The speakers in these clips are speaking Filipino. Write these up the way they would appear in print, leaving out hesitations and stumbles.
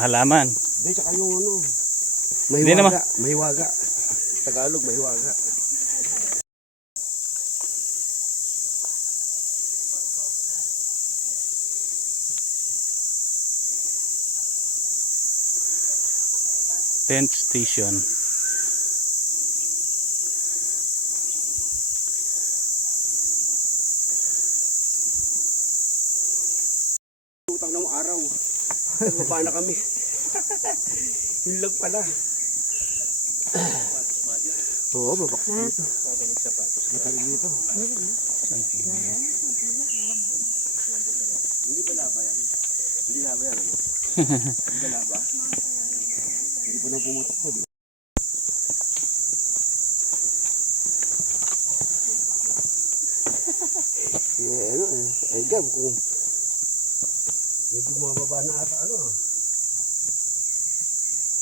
halaman. Hindi, tsaka yung ano, Hindi naman. mahiwaga. Tagalog, mahiwaga. Tent station. Utang ng araw. Tapos baba na kami. Yun lang pala. Oo, babak na dito. Matagal dito. Hindi ba laba yan? Hindi laba yan, ano? Hindi ba laba? Hindi pa nang pumutok po, di ba? Ano eh. Ay, Gab, kung medyo mababa na ata, ano ah.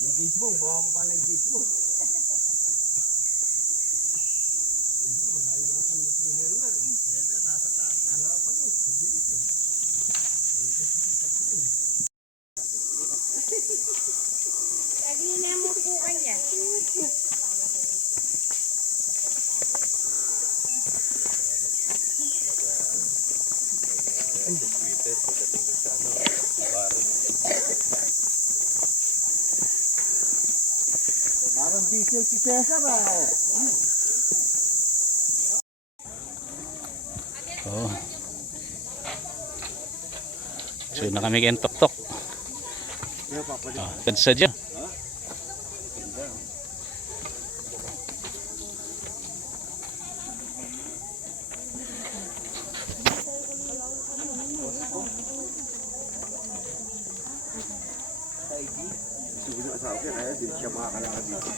Yung gauge mo, mababa na yung gauge mo. Lagi mo po kanya. Parang diesel si Cesar ah. Oh. So na kami kayo tok-tok. Kadsa dyan. Gusto ko ng asawa ko, kaya hindi siya makakalakad dito.